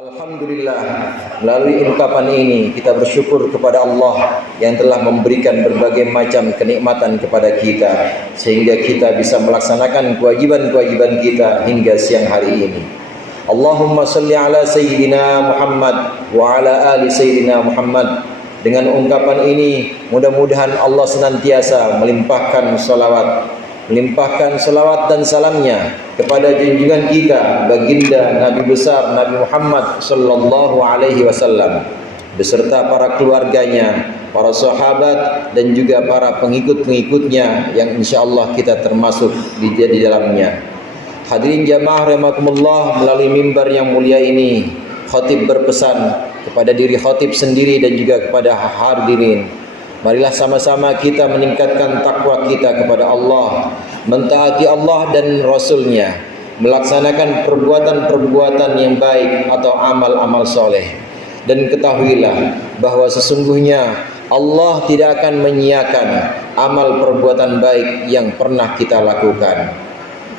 Alhamdulillah, melalui ungkapan ini kita bersyukur kepada Allah yang telah memberikan berbagai macam kenikmatan kepada kita sehingga kita bisa melaksanakan kewajiban-kewajiban kita hingga siang hari ini. Allahumma salli ala Sayyidina Muhammad wa ala ali Sayyidina Muhammad. Dengan ungkapan ini mudah-mudahan Allah senantiasa melimpahkan salawat dan salamnya kepada junjungan kita baginda Nabi besar Nabi Muhammad sallallahu alaihi wasallam beserta para keluarganya, para sahabat dan juga para pengikut-pengikutnya yang insyaallah kita termasuk di dalamnya. Hadirin jamaah rahimakumullah, melalui mimbar yang mulia ini khatib berpesan kepada diri khatib sendiri dan juga kepada hadirin. Marilah sama-sama kita meningkatkan takwa kita kepada Allah, mentaati Allah dan Rasul-Nya, melaksanakan perbuatan-perbuatan yang baik atau amal-amal soleh. Dan ketahuilah bahwa sesungguhnya Allah tidak akan menyia-nyiakan amal perbuatan baik yang pernah kita lakukan.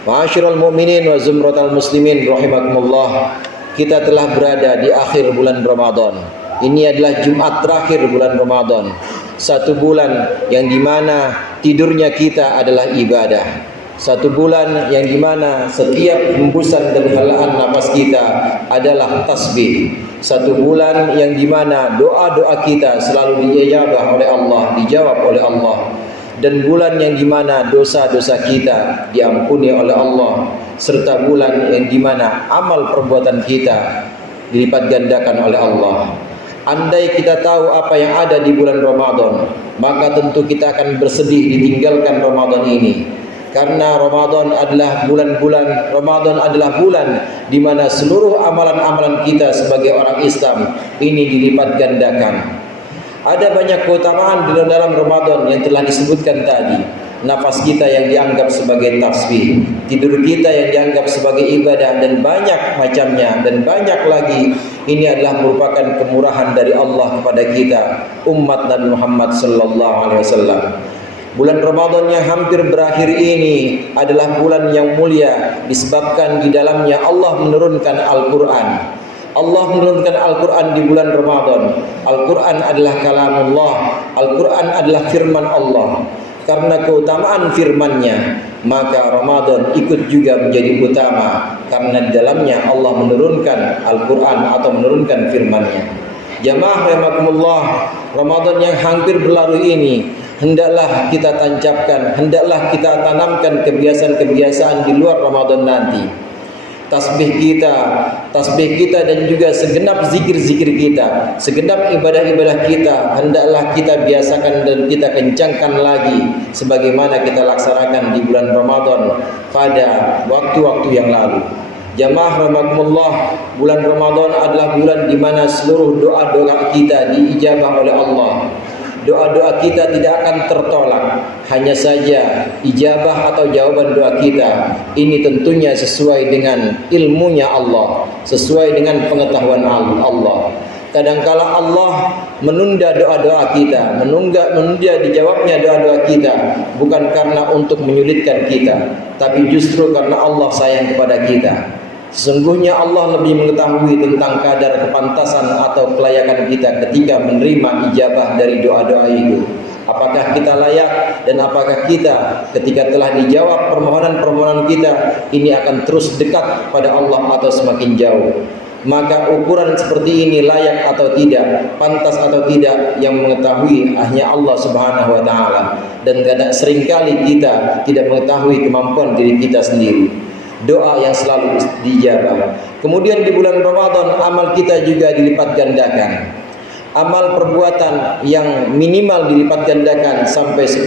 Ma'asyiral mu'minin wa zumratal muslimin rahimakumullah, kita telah berada di akhir bulan Ramadan. Ini adalah Jumat terakhir bulan Ramadan. Satu bulan yang dimana tidurnya kita adalah ibadah. Satu bulan yang dimana setiap hembusan dan helaan nafas kita adalah tasbih. Satu bulan yang dimana doa-doa kita selalu diijabah oleh Allah, dijawab oleh Allah. Dan bulan yang dimana dosa-dosa kita diampuni oleh Allah. Serta bulan yang dimana amal perbuatan kita dilipat gandakan oleh Allah. Andai kita tahu apa yang ada di bulan Ramadan, maka tentu kita akan bersedih ditinggalkan Ramadan ini. Karena Ramadan adalah bulan di mana seluruh amalan-amalan kita sebagai orang Islam ini dilipat gandakan. Ada banyak keutamaan di dalam Ramadan yang telah disebutkan tadi. Nafas kita yang dianggap sebagai tasbih, tidur kita yang dianggap sebagai ibadah, dan banyak macamnya dan banyak lagi. Ini adalah merupakan kemurahan dari Allah kepada kita umat Nabi Muhammad sallallahu alaihi wasallam. Bulan Ramadan yang hampir berakhir ini adalah bulan yang mulia disebabkan di dalamnya Allah menurunkan Al-Qur'an. Allah menurunkan Al-Quran di bulan Ramadan. Al-Quran adalah kalamullah. Al-Quran adalah firman Allah. Karena keutamaan firman-Nya, maka Ramadan ikut juga menjadi utama. Karena di dalamnya Allah menurunkan Al-Quran atau menurunkan firman-Nya. Jamaah rahimakumullah, Ramadan yang hampir berlalu ini hendaklah kita tancapkan, hendaklah kita tanamkan kebiasaan-kebiasaan di luar Ramadan nanti. Tasbih kita dan juga segenap zikir-zikir kita, segenap ibadah-ibadah kita hendaklah kita biasakan dan kita kencangkan lagi sebagaimana kita laksanakan di bulan Ramadan pada waktu-waktu yang lalu. Jamaah rahimakumullah, bulan Ramadan adalah bulan di mana seluruh doa-doa kita diijabah oleh Allah. Doa-doa kita tidak akan tertolak. Hanya saja ijabah atau jawaban doa kita ini tentunya sesuai dengan ilmunya Allah, sesuai dengan pengetahuan Allah. Kadangkala Allah menunda doa-doa kita, menunda dijawabnya doa-doa kita bukan karena untuk menyulitkan kita, tapi justru karena Allah sayang kepada kita. Sesungguhnya Allah lebih mengetahui tentang kadar kepantasan atau kelayakan kita ketika menerima ijabah dari doa-doa itu. Apakah kita layak dan apakah kita ketika telah dijawab permohonan-permohonan kita ini akan terus dekat pada Allah atau semakin jauh. Maka ukuran seperti ini layak atau tidak, pantas atau tidak, yang mengetahui hanya Allah Subhanahu wa taala. Dan kadang seringkali kita tidak mengetahui kemampuan diri kita sendiri. Doa yang selalu dijabah. Kemudian di bulan Ramadan amal kita juga dilipat gandakan. Amal perbuatan yang minimal dilipat gandakan sampai 10.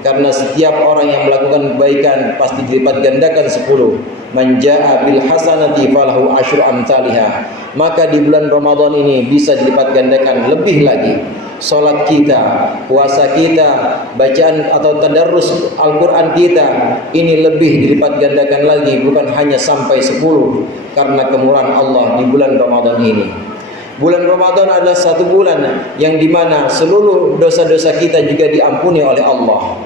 Karena setiap orang yang melakukan kebaikan pasti dilipat gandakan 10. Man jaa bil hasanati falahu asyru amsalihha. Maka di bulan Ramadan ini bisa dilipat gandakan lebih lagi. Salat kita, puasa kita, bacaan atau tadarrus Al-Quran kita ini lebih dilipat gandakan lagi, bukan hanya sampai 10 karena kemurahan Allah di bulan Ramadan ini. Bulan Ramadan adalah satu bulan yang dimana seluruh dosa-dosa kita juga diampuni oleh Allah.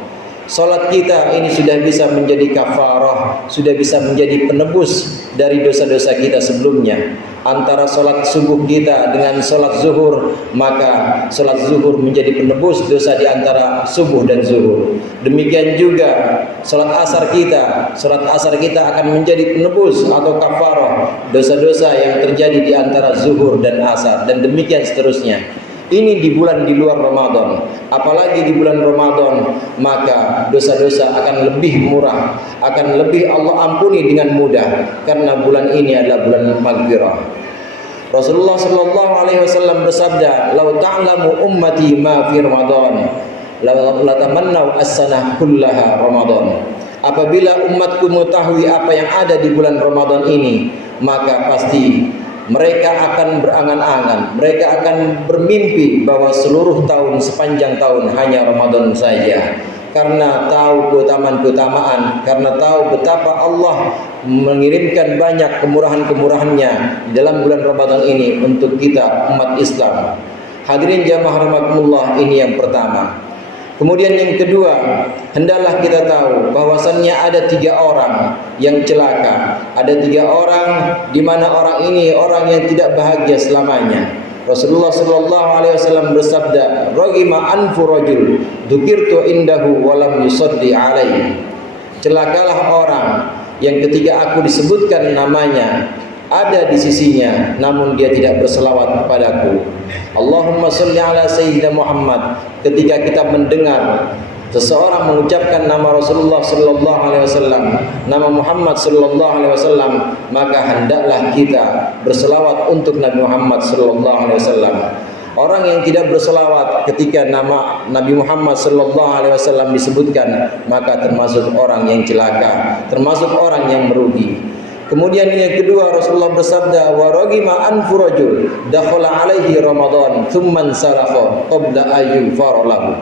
Salat kita ini sudah bisa menjadi kafarah, sudah bisa menjadi penebus dari dosa-dosa kita sebelumnya. antara solat subuh kita dengan solat zuhur, maka solat zuhur menjadi penebus dosa di antara subuh dan zuhur. Demikian juga solat asar kita akan menjadi penebus atau kafarah dosa-dosa yang terjadi di antara zuhur dan asar, dan demikian seterusnya. Ini di bulan di luar Ramadan. Apalagi di bulan Ramadan, maka dosa-dosa akan lebih murah, akan lebih Allah ampuni dengan mudah, karena bulan ini adalah bulan maghfirah. Rasulullah sallallahu alaihi wasallam bersabda, "Lau ta'lamu ummati ma fi Ramadan, la tamannau as-sanah kullaha Ramadan." Apabila umatku mengetahui apa yang ada di bulan Ramadan ini, maka pasti mereka akan berangan-angan, mereka akan bermimpi bahwa seluruh tahun, sepanjang tahun hanya Ramadan saja. Karena tahu keutamaan-keutamaan, karena tahu betapa Allah mengirimkan banyak kemurahan-kemurahannya dalam bulan Ramadan ini untuk kita umat Islam. Hadirin jamaah rahimakumullah, ini yang pertama. Kemudian yang kedua, hendaklah kita tahu bahwasannya ada 3 orang yang celaka. Ada 3 orang di mana orang ini orang yang tidak bahagia selamanya. Rasulullah sallallahu alaihi wasallam bersabda, "Raghima anfu rajul dzukirtu indahu wa lam yusaddi alaihi." Celakalah orang yang ketika aku disebutkan namanya, ada di sisinya namun dia tidak berselawat kepadaku. Allahumma sholli ala sayyidina Muhammad. Ketika kita mendengar seseorang mengucapkan nama Rasulullah sallallahu alaihi wasallam, nama Muhammad sallallahu alaihi wasallam, maka hendaklah kita berselawat untuk Nabi Muhammad sallallahu alaihi wasallam. Orang yang tidak berselawat ketika nama Nabi Muhammad sallallahu alaihi wasallam disebutkan, maka termasuk orang yang celaka, termasuk orang yang merugi. Kemudian yang kedua, Rasulullah bersabda, "Wa raghima anfu rajul dakhala alaihi Ramadan thumma sarafa qabla ayyufar lahu."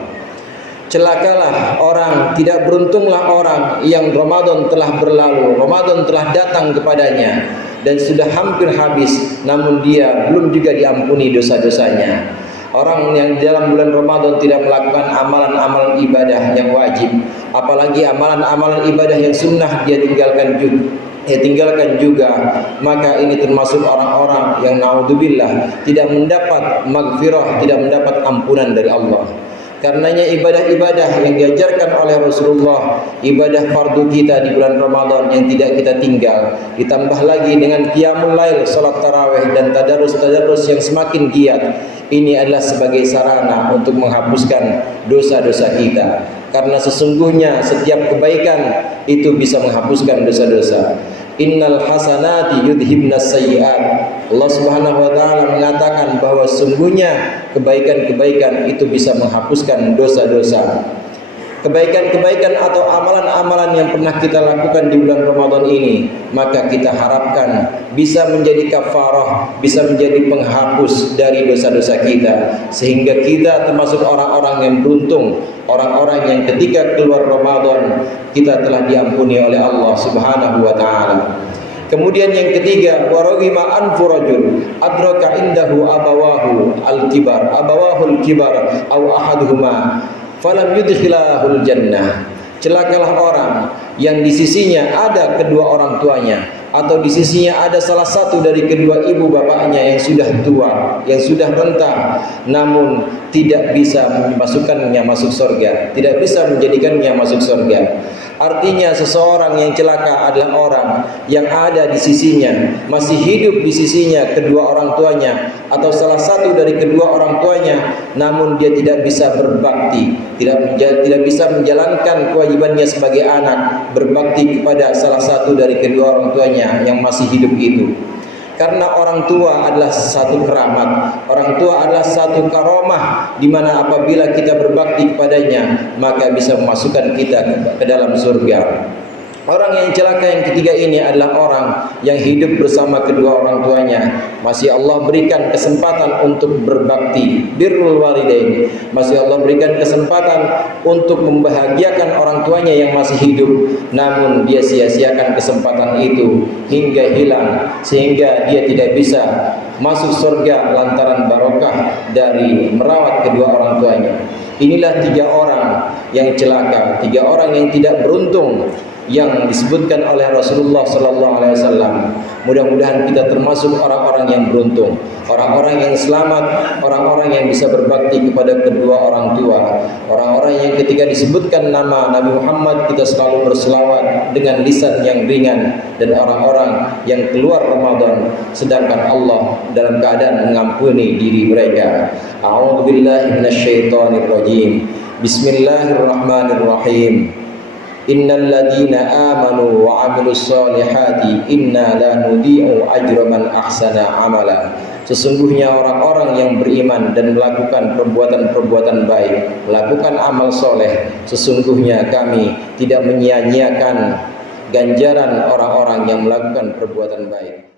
Celakalah orang, tidak beruntunglah orang yang Ramadan telah berlalu, Ramadan telah datang kepadanya dan sudah hampir habis, namun dia belum juga diampuni dosa-dosanya. Orang yang dalam bulan Ramadan tidak melakukan amalan-amalan ibadah yang wajib, apalagi amalan-amalan ibadah yang sunnah dia tinggalkan juga, maka ini termasuk orang-orang yang naudzubillah tidak mendapat maghfirah, tidak mendapat ampunan dari Allah. Karenanya ibadah-ibadah yang diajarkan oleh Rasulullah, ibadah fardu kita di bulan Ramadan yang tidak kita tinggal, ditambah lagi dengan qiyamul lail, salat tarawih dan tadarus yang semakin giat, ini adalah sebagai sarana untuk menghapuskan dosa-dosa kita. Karena sesungguhnya setiap kebaikan itu bisa menghapuskan dosa-dosa. Innal hasanati yudhibnas sayyi'at. Allah Subhanahu wa taala mengatakan bahwa sesungguhnya kebaikan-kebaikan itu bisa menghapuskan dosa-dosa. Kebaikan-kebaikan atau amalan-amalan yang pernah kita lakukan di bulan Ramadan ini, maka kita harapkan bisa menjadi kafarah, bisa menjadi penghapus dari dosa-dosa kita, sehingga kita termasuk orang-orang yang beruntung, orang-orang yang ketika keluar Ramadan kita telah diampuni oleh Allah Subhanahu wa taala. Kemudian yang ketiga, waraghima anfu rajul adraka indahu abawahul kibar au ahaduhuma falam yudkhilahul jannah. Celakalah orang yang di sisinya ada kedua orang tuanya, atau di sisinya ada salah satu dari kedua ibu bapaknya yang sudah tua, yang sudah renta, namun tidak bisa memasukkannya masuk surga, tidak bisa menjadikannya masuk surga. Artinya seseorang yang celaka adalah orang yang ada di sisinya, masih hidup di sisinya kedua orang tuanya atau salah satu dari kedua orang tuanya, namun dia tidak bisa berbakti, tidak bisa menjalankan kewajibannya sebagai anak, berbakti kepada salah satu dari kedua orang tuanya yang masih hidup itu. Karena orang tua adalah satu keramat, orang tua adalah satu karomah, di mana apabila kita berbakti kepadanya, maka bisa memasukkan kita ke dalam surga. Orang yang celaka yang ketiga ini adalah orang yang hidup bersama kedua orang tuanya, masih Allah berikan kesempatan untuk berbakti, birrul walidain, masih Allah berikan kesempatan untuk membahagiakan orang tuanya yang masih hidup, namun dia sia-siakan kesempatan itu hingga hilang, sehingga dia tidak bisa masuk surga lantaran barokah dari merawat kedua orang tuanya. Inilah 3 orang yang celaka, 3 orang yang tidak beruntung. yang disebutkan oleh Rasulullah sallallahu alaihi wasallam. Mudah-mudahan kita termasuk orang-orang yang beruntung, orang-orang yang selamat, orang-orang yang bisa berbakti kepada kedua orang tua, orang-orang yang ketika disebutkan nama Nabi Muhammad kita selalu berselawat dengan lisan yang ringan, dan orang-orang yang keluar Ramadan sedangkan Allah dalam keadaan mengampuni diri mereka. A'udzubillahi minasyaitonirrajim. Bismillahirrahmanirrahim. Innal ladzina amanu wa 'amilus solihati inna la nudhi'u ajra man ahsana amala. Sesungguhnya orang-orang yang beriman dan melakukan perbuatan-perbuatan baik, melakukan amal soleh, sesungguhnya kami tidak menyia-nyiakan ganjaran orang-orang yang melakukan perbuatan baik.